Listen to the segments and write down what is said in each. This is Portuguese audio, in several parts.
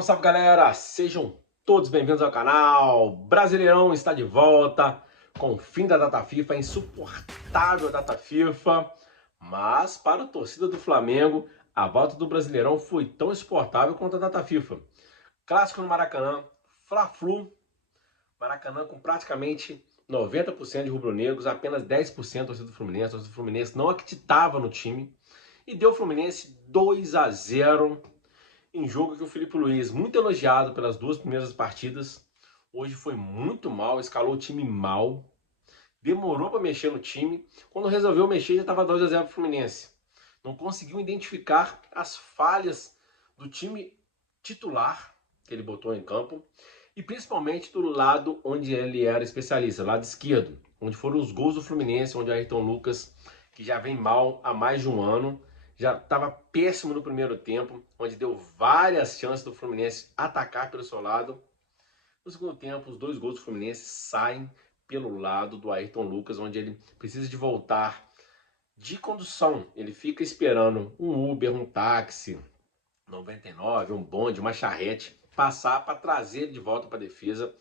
Salve, salve galera! Sejam todos bem-vindos ao canal. Brasileirão está de volta com o fim da data FIFA, a insuportável data FIFA. Mas para a torcida do Flamengo, a volta do Brasileirão foi tão insuportável quanto a data FIFA. Clássico no Maracanã, Fla-Flu, Maracanã com praticamente 90% de rubro-negros, apenas 10% torcida do Fluminense. A torcida do Fluminense não acreditava no time e deu o Fluminense 2-0. Em jogo que o Filipe Luiz, muito elogiado pelas duas primeiras partidas, hoje foi muito mal, escalou o time mal, demorou para mexer no time, quando resolveu mexer já estava 2-0 para o Fluminense. Não conseguiu identificar as falhas do time titular que ele botou em campo, e principalmente do lado onde ele era especialista, lado esquerdo, onde foram os gols do Fluminense, onde o Ayrton Lucas, que já vem mal há mais de um ano, já estava péssimo no primeiro tempo, onde deu várias chances do Fluminense atacar pelo seu lado. No segundo tempo, os dois gols do Fluminense saem pelo lado do Ayrton Lucas, onde ele precisa de voltar de condução. Ele fica esperando um Uber, um táxi 99, um bonde, uma charrete passar para trazer ele de volta para a defesa.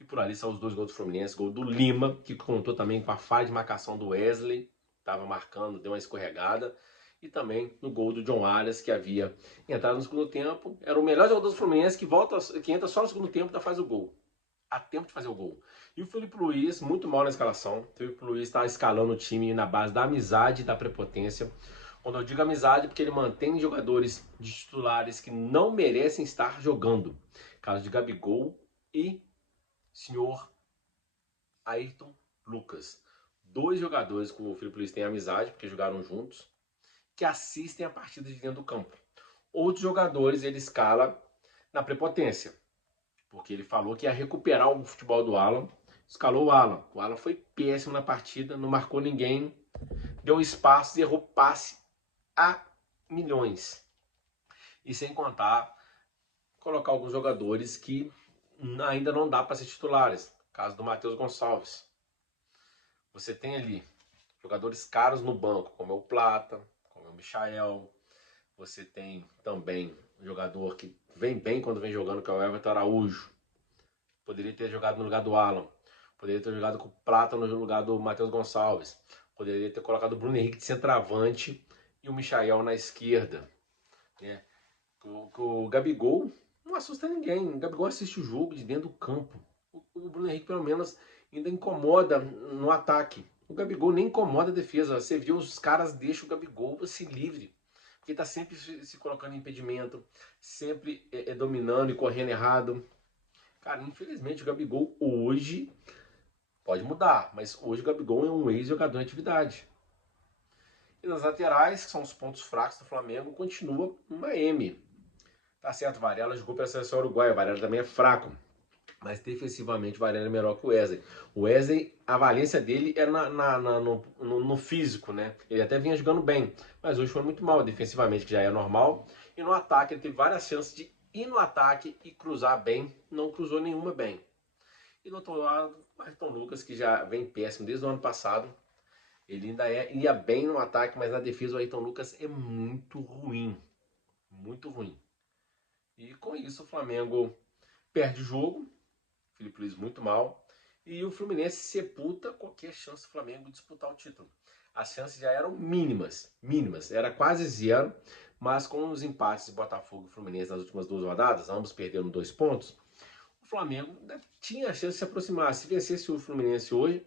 E por ali são os dois gols do Fluminense. Gol do Lima, que contou também com a falha de marcação do Wesley, estava marcando, deu uma escorregada. E também no gol do John Arias, que havia entrado no segundo tempo. Era o melhor jogador do Fluminense, que entra só no segundo tempo e ainda faz o gol. Há tempo de fazer o gol. E o Filipe Luiz, muito mal na escalação. O Filipe Luiz está escalando o time na base da amizade e da prepotência. Quando eu digo amizade, porque ele mantém jogadores de titulares que não merecem estar jogando. Caso de Gabigol e senhor Ayrton Lucas. Dois jogadores com o Filipe Luiz têm amizade, porque jogaram juntos, que assistem a partida de dentro do campo. Outros jogadores ele escala na prepotência, porque ele falou que ia recuperar o futebol do Alan, escalou o Alan. O Alan foi péssimo na partida, não marcou ninguém, deu espaço e errou passe a milhões. E sem contar colocar alguns jogadores que ainda não dá para ser titulares. Caso do Matheus Gonçalves. Você tem ali jogadores caros no banco, como é o Plata, como é o Michael. Você tem também um jogador que vem bem quando vem jogando, que é o Everton Araújo. Poderia ter jogado no lugar do Alan. Poderia ter jogado com o Plata no lugar do Matheus Gonçalves. Poderia ter colocado o Bruno Henrique de centroavante e o Michael na esquerda. Né? O Gabigol não assusta ninguém. O Gabigol assiste o jogo de dentro do campo. O Bruno Henrique, pelo menos, ainda incomoda no ataque. O Gabigol nem incomoda a defesa. Você viu, os caras deixam o Gabigol se livre. Porque tá sempre se colocando em impedimento, sempre dominando e correndo errado. Cara, infelizmente o Gabigol hoje pode mudar, mas hoje o Gabigol é um ex-jogador em atividade. E nas laterais, que são os pontos fracos do Flamengo, continua uma M. Tá certo, Varela jogou pela seleção uruguaia, o Varela também é fraco. Mas defensivamente o Varela é melhor que o Wesley. O Wesley, a valência dele é no físico, né? Ele até vinha jogando bem, mas hoje foi muito mal defensivamente, que já é normal. E no ataque ele teve várias chances de ir no ataque e cruzar bem, não cruzou nenhuma bem. E do outro lado, o Ayrton Lucas, que já vem péssimo desde o ano passado. Ele ainda ia bem no ataque, mas na defesa o Ayrton Lucas é muito ruim. Muito ruim. E com isso o Flamengo perde o jogo. Filipe Luiz muito mal. E o Fluminense sepulta qualquer chance do Flamengo disputar o título. As chances já eram mínimas, mínimas. Era quase zero, mas com os empates de Botafogo e Fluminense nas últimas duas rodadas, ambos perderam 2 pontos, o Flamengo tinha a chance de se aproximar. Se vencesse o Fluminense hoje,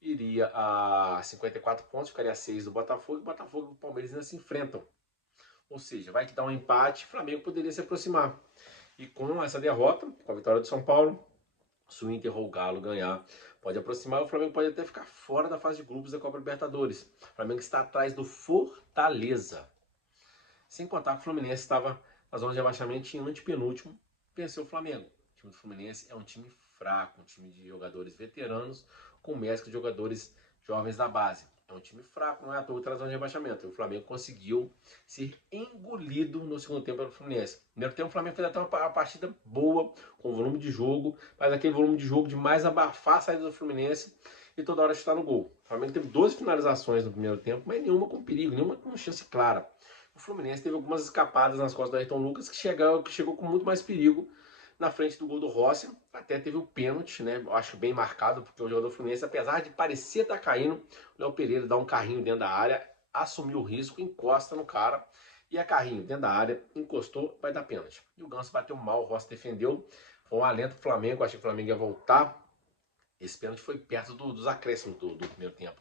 iria a 54 pontos, ficaria a 6 do Botafogo, e o Botafogo e o Palmeiras ainda se enfrentam. Ou seja, vai que dá um empate, o Flamengo poderia se aproximar. E com essa derrota, com a vitória do São Paulo, se o Inter ou o Galo ganhar, pode aproximar, o Flamengo pode até ficar fora da fase de grupos da Copa Libertadores. O Flamengo está atrás do Fortaleza. Sem contar que o Fluminense estava na zona de rebaixamento em antepenúltimo, venceu o Flamengo. O time do Fluminense é um time fraco, um time de jogadores veteranos com mescla de jogadores jovens da base. É um time fraco, não é à toa que está na zona de rebaixamento. O Flamengo conseguiu ser engolido no segundo tempo pelo Fluminense. No primeiro tempo o Flamengo fez até uma partida boa, com volume de jogo, mas aquele volume de jogo de mais abafar a saída do Fluminense e toda hora chutar no gol. O Flamengo teve 12 finalizações no primeiro tempo, mas nenhuma com perigo, nenhuma com chance clara. O Fluminense teve algumas escapadas nas costas do Ayrton Lucas que chegou com muito mais perigo na frente do gol do Rossi. Até teve o pênalti, né? Eu acho bem marcado, porque o jogador Fluminense, apesar de parecer estar caindo, o Léo Pereira dá um carrinho dentro da área, assumiu o risco, encosta no cara, e a carrinho dentro da área, encostou, vai dar pênalti. E o Ganso bateu mal, o Rossi defendeu, foi um alento pro Flamengo, achei que o Flamengo ia voltar. Esse pênalti foi perto dos acréscimos do primeiro tempo.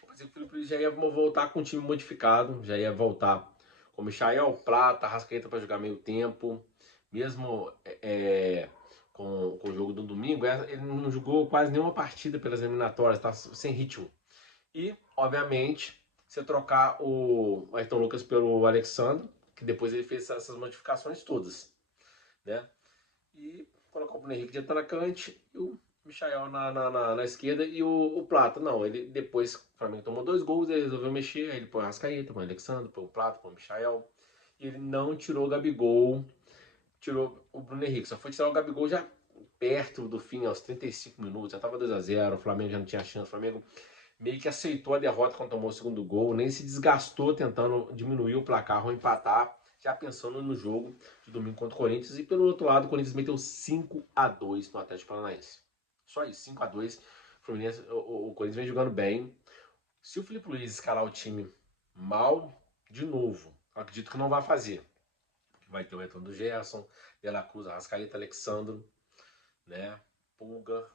Eu pensei que o Felipe Luiz já ia voltar com o time modificado, já ia voltar com o Michael, Plata, Arrascaeta para jogar meio tempo, mesmo com o jogo do domingo, ele não jogou quase nenhuma partida pelas eliminatórias, tá sem ritmo. E, obviamente, você trocar o Ayrton Lucas pelo Alexandre, que depois ele fez essas modificações todas, né? E colocar o Bruno Henrique de atacante e o Michael na esquerda e o Plata. Não, ele depois, o Flamengo tomou 2 gols, ele resolveu mexer, aí ele põe o Arrascaeta, põe o Alexandre, põe o Plata, põe o Michael. E ele não tirou o Gabigol, tirou o Bruno Henrique. Só foi tirar o Gabigol já perto do fim, aos 35 minutos, já estava 2-0, o Flamengo já não tinha chance, o Flamengo meio que aceitou a derrota quando tomou o segundo gol, nem se desgastou tentando diminuir o placar ou empatar, já pensando no jogo de domingo contra o Corinthians. E pelo outro lado, o Corinthians meteu 5-2 no Atlético Paranaense. Só isso, 5-2. O Corinthians vem jogando bem. Se o Felipe Luiz escalar o time mal, de novo, acredito que não vai fazer. Vai ter o retorno do Gerson, De La Cruz, Arrascaeta, Alexandre, né? Pulga.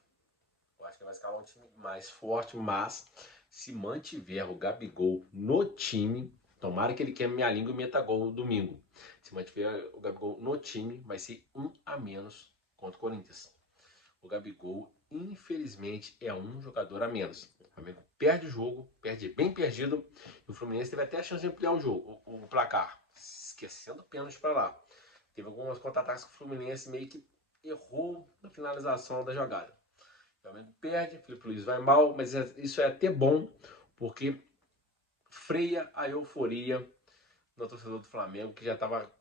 Eu acho que vai escalar um time mais forte, mas se mantiver o Gabigol no time, tomara que ele queime minha língua e meta gol domingo. Se mantiver o Gabigol no time, vai ser 1 a menos contra o Corinthians. O Gabigol, infelizmente, é um jogador a menos. O Flamengo perde o jogo, perde bem perdido, e o Fluminense teve até a chance de ampliar o jogo, o placar, esquecendo o pênalti para lá. Teve algumas contra-ataques que o Fluminense meio que errou na finalização da jogada. O Flamengo perde, o Felipe Luiz vai mal, mas isso é até bom, porque freia a euforia do torcedor do Flamengo, que já estava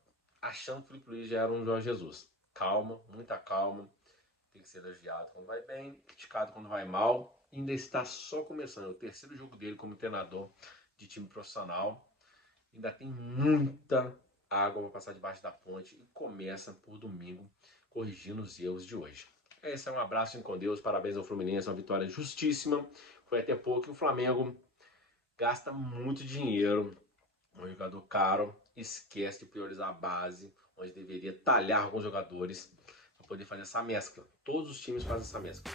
achando que o Felipe Luiz já era um Jorge Jesus. Calma, muita calma. Tem que ser elogiado quando vai bem, criticado quando vai mal. Ainda está só começando. É o terceiro jogo dele como treinador de time profissional. Ainda tem muita água para passar debaixo da ponte e começa por domingo, corrigindo os erros de hoje. Esse é um abraço com Deus, parabéns ao Fluminense, uma vitória justíssima. Foi até pouco. O Flamengo gasta muito dinheiro, um jogador caro, esquece de priorizar a base, onde deveria talhar alguns jogadores para poder fazer essa mescla. Todos os times fazem essa mescla.